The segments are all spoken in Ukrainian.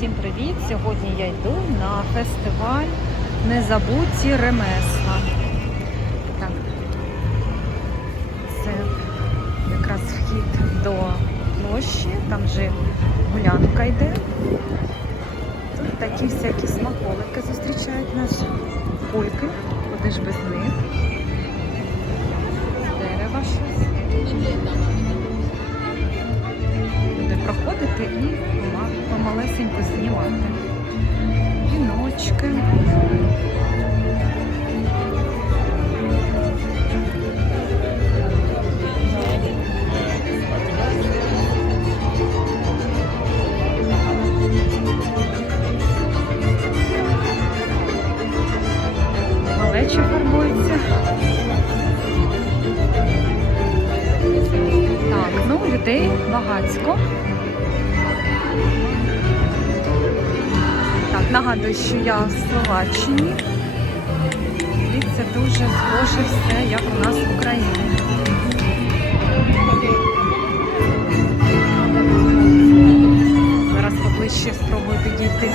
всім привіт! Сьогодні я йду на фестиваль Незабуті ремесла. Так, це якраз вхід до площі, там вже гулянка йде. Тут такі всякі смаколики зустрічають нас. Кульки, куди ж без них. Дерева щось. Буде проходити і помалесенько знімати. Віночки. Малечі. Так, ну людей багацько. Нагадую, що я в Словаччині. Дивіться, дуже схоже все, як у нас в Україні. Зараз поближче спробую підійти.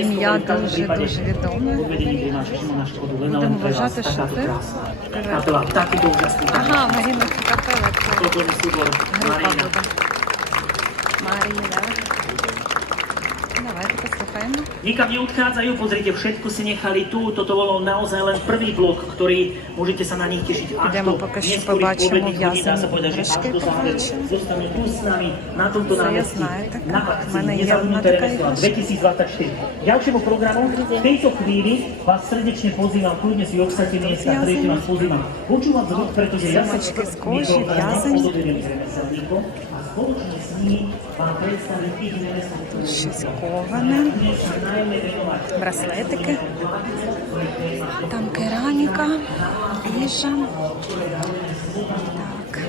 Ім'я дуже дуже відоме. Будемо вважати, що úžasný Ага, Маріна капела, буде. Маріна. Давайте послухаємо. Nikam neodchádzajú, pozrite, všetko si nechali tu. Toto bolo naozaj len prvý blok, ktorý môžete sa na nich tešiť až Ideme do поки що neskorých побачимо povedných hodín. Dá sa в'язані povedať, že až іграшки do záveru побачимо. zostanú tu s nami na tomto Це я námestí знаю таке. na В akcii мене є одна Nezabudnuté така remeslo іграшка. 2024. Ďalšiemu programu v tejto chvíli vás srdečne pozývam, kľudne si obsadte miesta, Vязані. ktoré vás pozývam počúvať zvuk, pretože ja sa Сумочки з кожи, mikrofón Щось коване. Браслетики. Там кераміка, їжа. Так.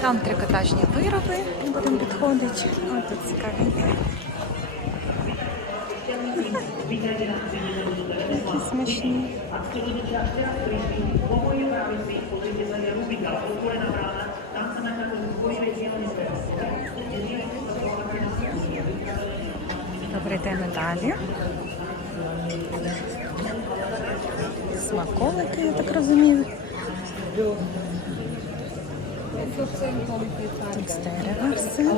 Там трикотажні вироби будемо підходити. Ось тут цікаві. Такі смачні. Добре, йдемо далі. Смаколики, я так розумію. З дерева все.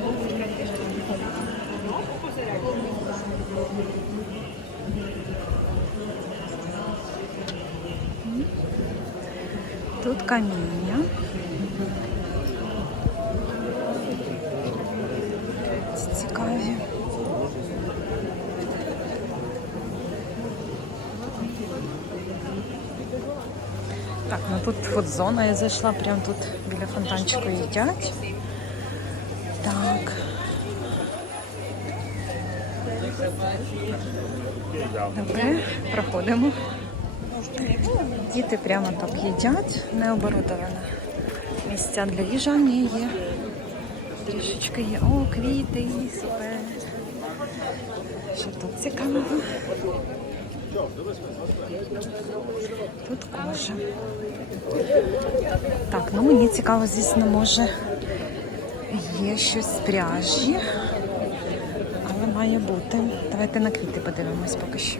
Тут каміння. Ці Цікаві. Так, ну тут фудзона я зайшла, прямо тут біля фонтанчику їдять. Так. Добре, проходимо. Діти прямо так їдять, не оборудовано. Місця для їжання є. Трішечки є. О, квіти, супер. Що тут цікавого? Тут кожа. Так, ну мені цікаво, звісно, може є щось з пряжі, але має бути. Давайте на квіти подивимось поки що.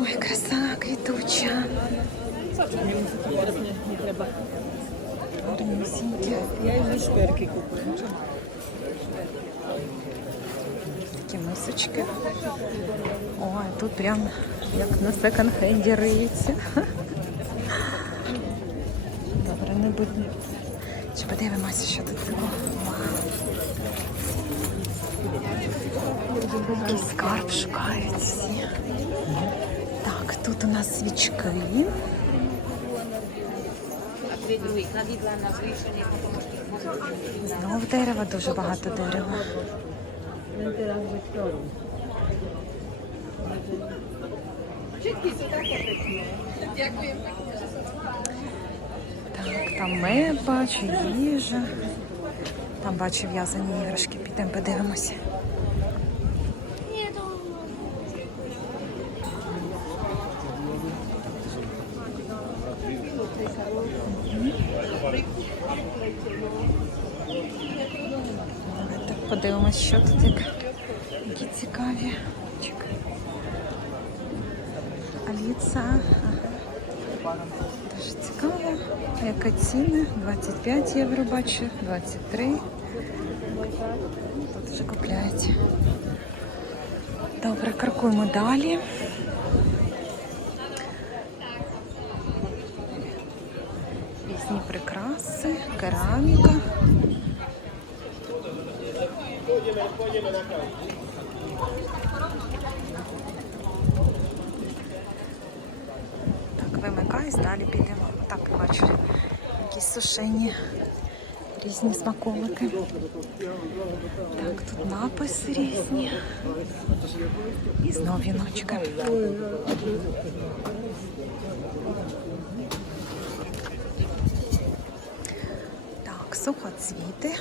Ой, краса квітуча. Я і шперки купую. Такі мисочки. Ой, тут прям як на секонд-хенді риється. Добре, не будемо. Чи подивимося, що тут такого? Такий скарб шукають всі. Так, тут у нас свічки. Знову дерева, дуже багато дерева. Так, там мед бачу, їжа. Там бачу в'язані іграшки. Підемо подивимося. Давайте подивимось, що тут як. Які цікаві. Чекай. Аліца. Ага. Дуже цікаво. Яка ціна? 25 євро бачу, 23. Тут вже купляють. Добре, крокуємо далі. Різні прикраси, кераміка. Так, вимикаюсь, далі підемо. Так, бачу, сушені різні смаколики. Так, тут написи різні. І знов віночки. Так, сухоцвіти.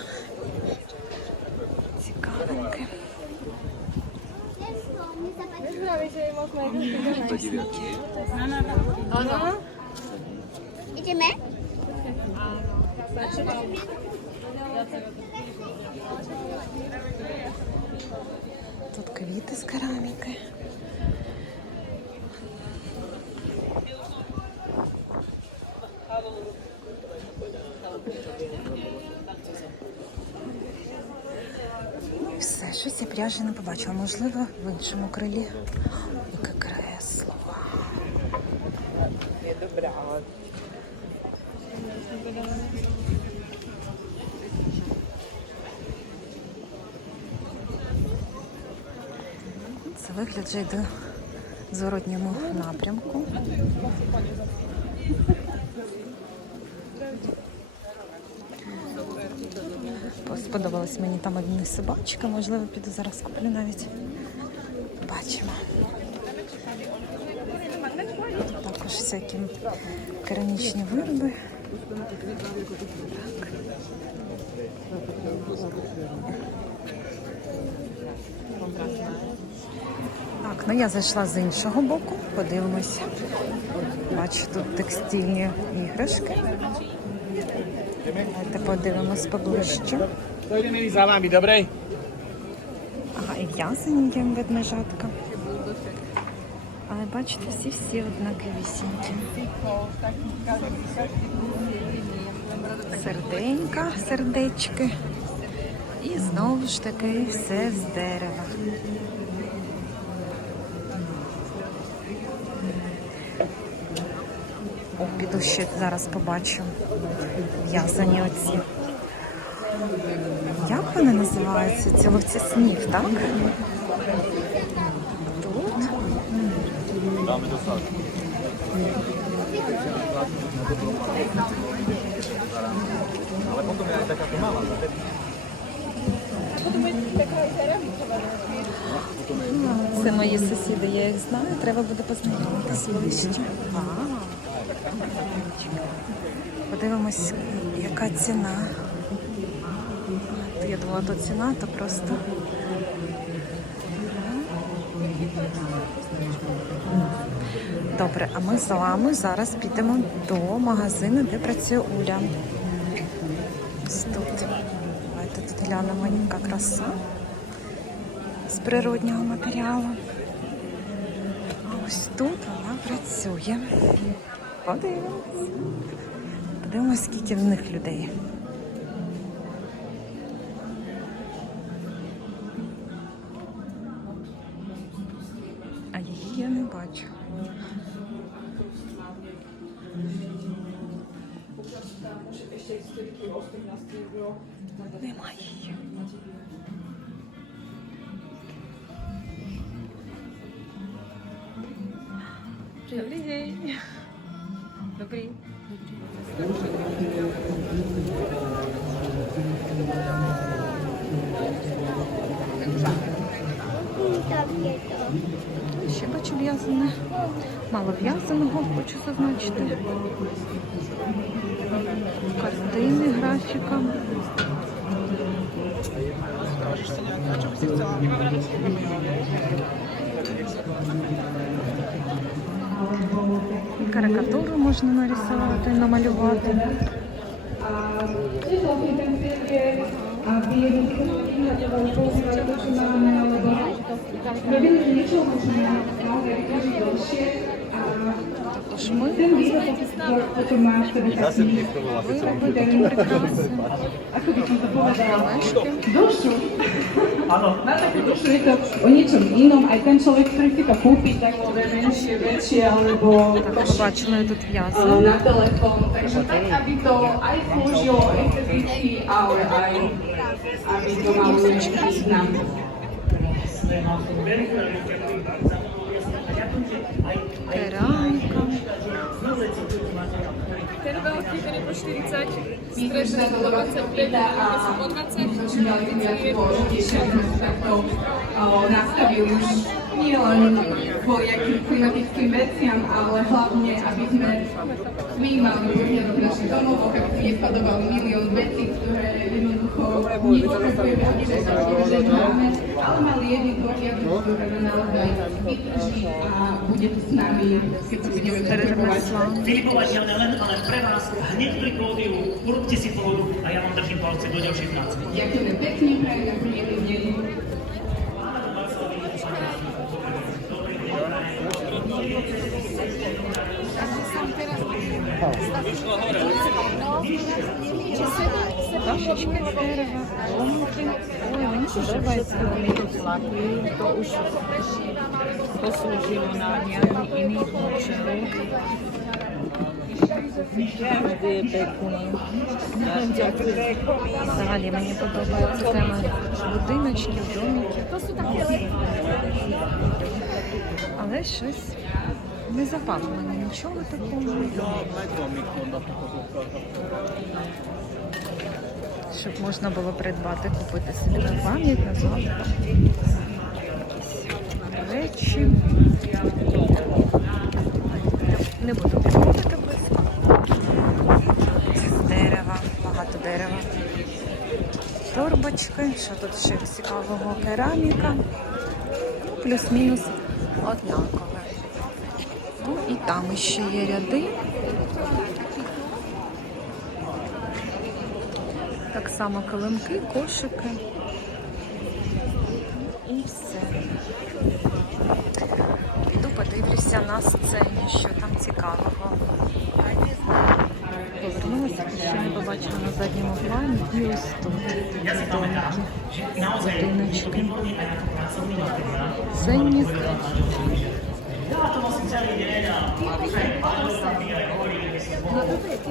Цікавенькі. Idziemy? Тут квіти з кераміки. Все, щось я пряжі не побачила. Можливо, в іншому крилі. Яке кресло. Je dobrá, вигляд вже йде в зворотньому напрямку. Сподобалась мені там одні собачка, можливо, піду зараз куплю навіть. Бачимо. Тут також всякі керамічні вироби. Так. Так, ну я зайшла з іншого боку, подивимося. Бачу тут текстильні іграшки. Давайте подивимось поближче. Ага, і в'язані є ведмежатка. Але бачите, всі всі однаковісінькі. Серденька, сердечки. І знову ж таки все з дерева. О, піду ще зараз побачу в'язані оці. Як вони називаються? Ці ловці снів, так? Тут. Це мої сусіди, я їх знаю, треба буде познайомитися ближче. Подивимось, яка ціна. Я думала, то ціна, то просто. Добре, а ми з вами зараз підемо до магазину, де працює Уля. Ось тут. Давайте тут глянемо, яка краса з природнього матеріалу. А ось тут вона працює. Подивимось. Подивимось, скільки в них людей. А її я не бачу. Немає її. Добрий день. Добрий. Ще бачу в'язане. Мало в'язаного, хочу зазначити. Картини, графіка. Карикатуру можна нарисувати, намалювати. Також ми вироби такі прикраси. Áno. Máme tu je to o niečom inom, aj ten človek, ktorý chce to kúpiť, tak bude menšie, väčšie, alebo na telefón. Takže tak, aby to aj slúžilo esteticky, ale aj aby to malo nejaký význam. udało się tedy poświęcać stresu do 25 po 20 i nie się nastawił już nie len kvôli akým klimatickým veciam, ale hlavne, aby sme my mali poriadok našich domovoch, aby si neskladoval milión vecí, ktoré jednoducho nepotrebujeme, aby sme sa že máme, ale mali jedný poriadok, ktoré nám naozaj vydrží a bude tu s nami, keď si budeme potrebovať. Ja len, ale pre vás hneď pri pódiu, urobte si pohodu a ja vám držím palce do ďalšej práce. Ďakujeme pekne, prajem na príjemný deň. Пташечки з дерева, гомонки. Ой, мені подобається. Вони тут златі, то už послужили на iný účel. Každý. Взагалі мені подобається тема будиночків, домиків. Але щось не запало мені нічого такого. Щоб можна було придбати, купити собі на пам'ять, на згадку. Речі. Не буду підходити близько. Дерева, багато дерева. Торбочки, що тут ще цікавого кераміка. Ну, плюс-мінус однакове. Ну і там ще є ряди. Само килимки, кошики. І все. Піду подивлюся на сцені, що там цікавого. Повернулася, ще не побачила на задньому плані. І ось тут домики, будиночки. Ценник.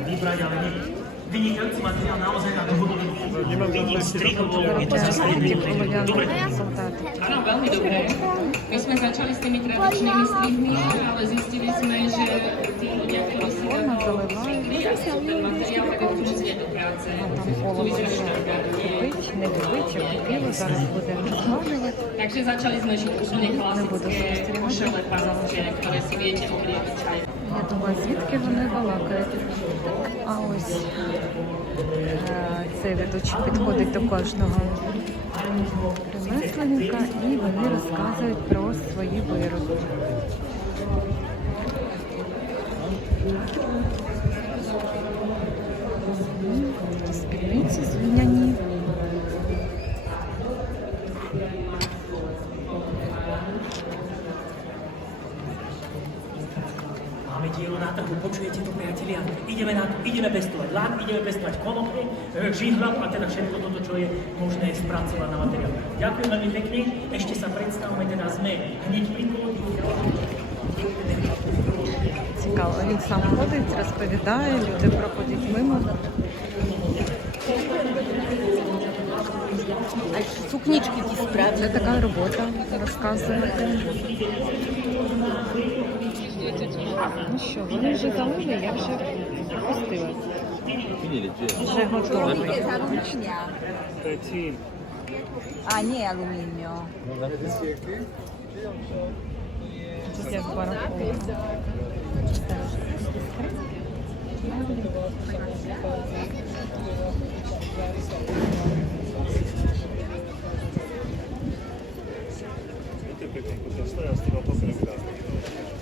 Vybrať, Vynikajúci materiál naozaj na strihovou, je to zastredené. Dobre. Áno, veľmi dobré. My sme začali s tými tradičnými strihmi, ale zistili sme, že tí ľudia, ktorí si Форма Там не як купила, зараз буде розмовлення. Takže začali sme šiť úplne klasické košele panovské, ktoré si viete obliecť aj Я думаю, звідки вони балакають. А ось е, цей ведучий підходить до кожного ремесленника і вони розказують про свої вироби. М, Спідниці. Máme dielo na trhu, počujete to priatelia? Ideme na to, ideme pestovať lán, ideme pestovať konopie, e, a teda všetko toto, čo je možné spracovať na materiál. Ďakujem veľmi pekne, ešte sa predstavme, teda sme hneď pri pôde. Цікаво, він сам ходить, розповідає, люди проходять мимо. А сукнички ті справді. Це така робота розказувати. Ну що, вони вже залили, я вже пропустила. Вже готовий. А, ні, алюмініо. Як барахолка. А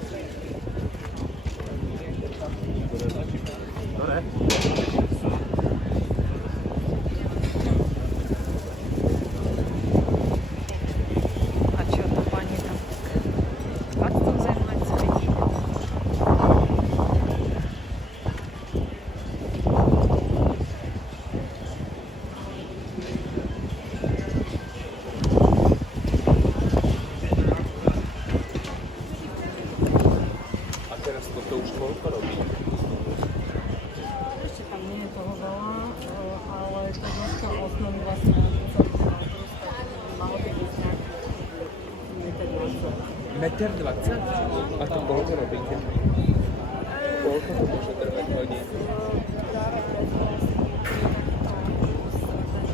hodín? Práve preto ten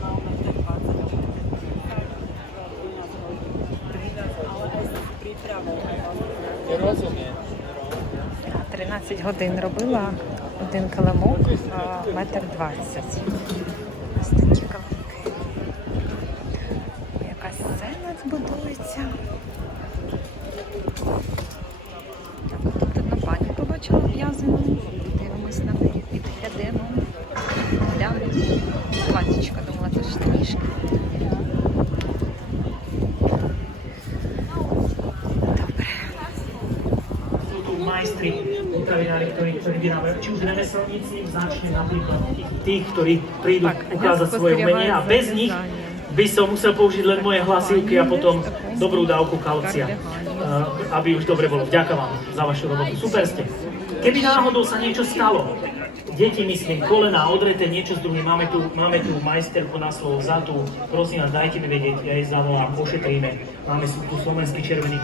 mal meter 20. Ale aj s prípravou. Rozumiem. 13 годин робила один килимок, метр 20. побачила в'язану. Дивимось на неї, підглядемо. Глянемо. Платічка, думала, це штанішки. Добре. Sú tu majstri, potravinári, ktorí, ktorí vyrábajú, či už remeselníci, značne napríklad tých, tých ktorí prídu Tak, ukázať dnes svoje umenie a postriehajú bez za nich vyzvanie. by som musel použiť len moje hlasivky a potom dobrú dávku kalcia, eh, aby už dobre bolo. Ďakujem vám za vašu robotu. Super ste. Keby náhodou sa niečo stalo, deti myslím, kolena odreté, niečo z druhým, máme tu, máme tu majsterku na slovo za tu, prosím vás, dajte mi vedieť, ja jej zavolám, pošetríme. Máme tu slovenský červený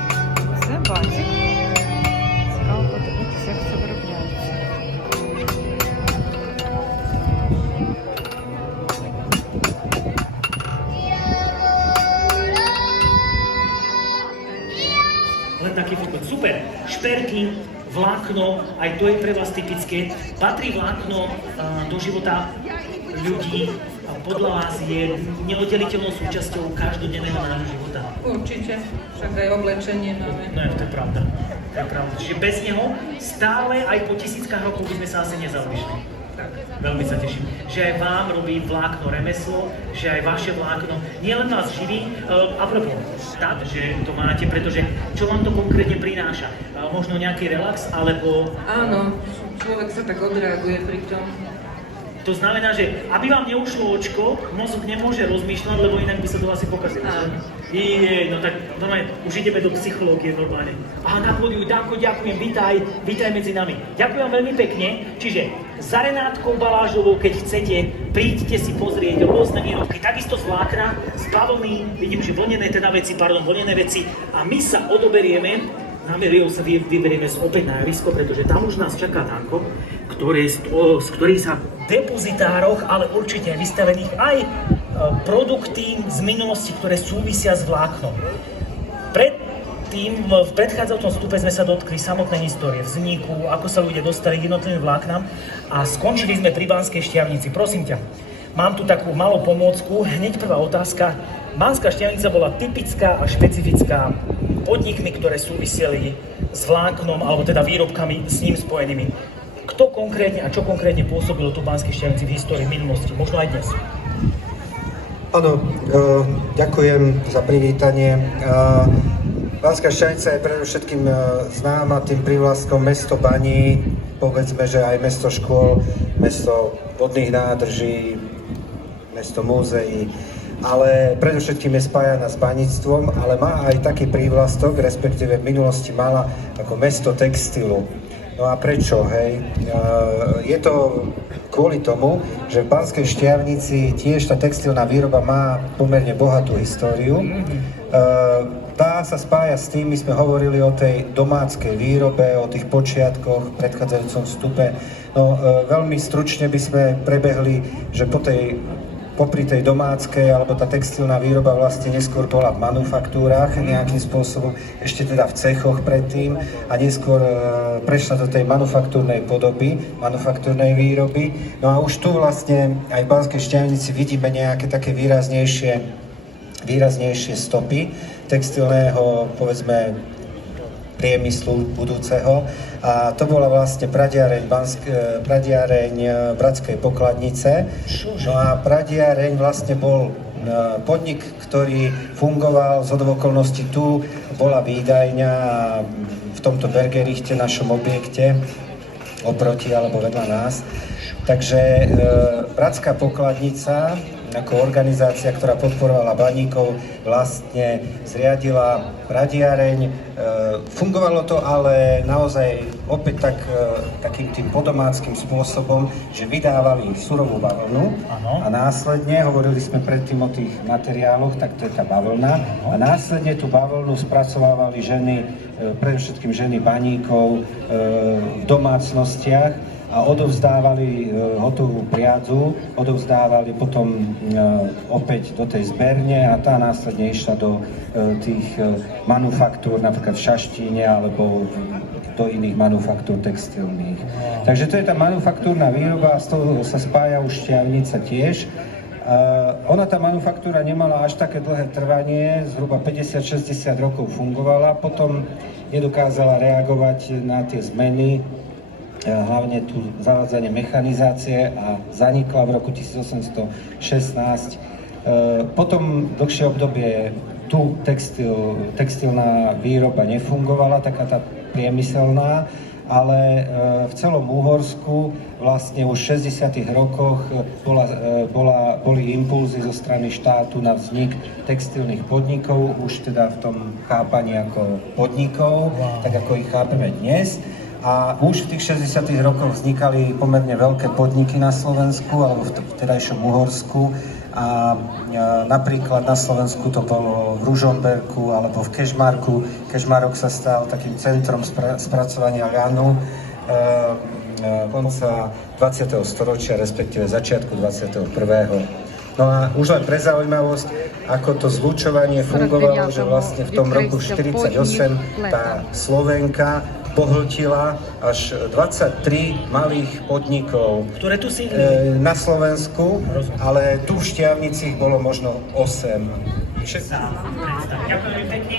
Це базі. Цікаво подивитися, як це виробляється. Len taký fotbal. Super. Šperky, vlákno, aj to je pre vás typické. Patrí vlákno do života ľudí a podľa vás je neoddeliteľnou súčasťou každodenného nášho života. Určite, však aj oblečenie máme. No je to je pravda. To je pravda. Čiže bez neho stále aj po tisíckach rokov by sme sa asi nezaobišli. Veľmi sa teším, že aj vám robí vlákno remeslo, že aj vaše vlákno nielen vás živí, uh, a propos, tak, že to máte, pretože čo vám to konkrétne prináša? Uh, možno nejaký relax, alebo Áno, človek sa tak odreaguje pri tom. to znamená, že aby vám neušlo očko, mozog nemôže rozmýšľať, lebo inak by sa to asi pokazilo. Áno. Je, no tak normálne, už ideme do psychológie normálne. A na pódiu, Danko, ďakujem, vítaj, vítaj medzi nami. Ďakujem veľmi pekne. Čiže za Renátkou Balážovou, keď chcete, príďte si pozrieť rôzne výrobky, takisto z vlákna, z bavlny, vidím, že vlnené teda veci, pardon, vlnené veci. A my sa odoberieme na Meriou sa vy, vyberieme opäť na javisko, pretože tam už nás čaká Danko, ktorý, z, ktorých sa v depozitároch, ale určite vystavených aj produkty z minulosti, ktoré súvisia s vláknom. Predtým, v predchádzajúcom stupe sme sa dotkli samotnej histórie vzniku, ako sa ľudia dostali k jednotlivým vláknam a skončili sme pri Banskej šťavnici. Prosím ťa, mám tu takú malú pomôcku. Hneď prvá otázka. Banská šťavnica bola typická a špecifická podnikmi, ktoré súviseli s vláknom, alebo teda výrobkami s ním spojenými. Kto konkrétne a čo konkrétne pôsobilo tu Banskej šťavnici v histórii, v minulosti, možno aj dnes? Áno, e, ďakujem za privítanie. E, Banská Šťanica je predovšetkým e, známa tým prívlastkom mesto baní, povedzme, že aj mesto škôl, mesto vodných nádrží, mesto múzeí, ale predovšetkým je spájana s baníctvom, ale má aj taký prívlastok, respektíve v minulosti mala ako mesto textilu. No a prečo, hej? Je to kvôli tomu, že v Banskej Štiavnici tiež tá textilná výroba má pomerne bohatú históriu. Tá sa spája s tým, my sme hovorili o tej domáckej výrobe, o tých počiatkoch, v predchádzajúcom vstupe. No, e, veľmi stručne by sme prebehli, že po tej popri tej domáckej, alebo tá textilná výroba vlastne neskôr bola v manufaktúrach nejakým spôsobom, ešte teda v cechoch predtým a neskôr e, prešla do tej manufaktúrnej podoby, manufaktúrnej výroby. No a už tu vlastne aj v Banskej šťavnici vidíme nejaké také výraznejšie, výraznejšie stopy textilného, povedzme, priemyslu budúceho. A to bola vlastne pradiareň, Bansk, e, pradiareň e, Bratskej pokladnice. No a pradiareň vlastne bol e, podnik, ktorý fungoval z okolností tu, bola výdajňa v tomto Bergerichte, našom objekte, oproti alebo vedľa nás. Takže e, Bratská pokladnica ako organizácia, ktorá podporovala baníkov, vlastne zriadila radiareň. E, fungovalo to ale naozaj opäť tak, e, takým tým podomáckým spôsobom, že vydávali surovú bavlnu Áno. a následne, hovorili sme predtým o tých materiáloch, tak to je tá bavlna, a následne tú bavlnu spracovávali ženy, e, predovšetkým ženy baníkov e, v domácnostiach a odovzdávali e, hotovú priadzu, odovzdávali potom e, opäť do tej zberne a tá následne išla do e, tých manufaktúr, napríklad v Šaštíne alebo do iných manufaktúr textilných. Takže to je tá manufaktúrna výroba z toho sa spája už šťavnica tiež. Ona tá manufaktúra nemala až také dlhé trvanie, zhruba 50-60 rokov fungovala, potom nedokázala reagovať na tie zmeny, hlavne tu zavádzanie mechanizácie a zanikla v roku 1816. E, Potom dlhšie obdobie tu textil, textilná výroba nefungovala, taká tá priemyselná, ale e, v celom Úhorsku vlastne už v 60. rokoch bola, e, bola, boli impulzy zo strany štátu na vznik textilných podnikov, už teda v tom chápaní ako podnikov, tak ako ich chápeme dnes. A už v tých 60. rokoch vznikali pomerne veľké podniky na Slovensku alebo v vtedajšom Uhorsku a napríklad na Slovensku to bolo v Ružomberku alebo v Kežmarku. Kežmarok sa stal takým centrom spra- spracovania ľanu e, e, konca 20. storočia, respektíve začiatku 21. No a už len pre zaujímavosť, ako to zlučovanie fungovalo, že vlastne v tom roku 48 tá Slovenka pohltila až 23 malých podnikov Ktoré tu sídlili? e, na Slovensku, ale tu v Štiavnici ich bolo možno 8. Všetci Ďakujem pekne.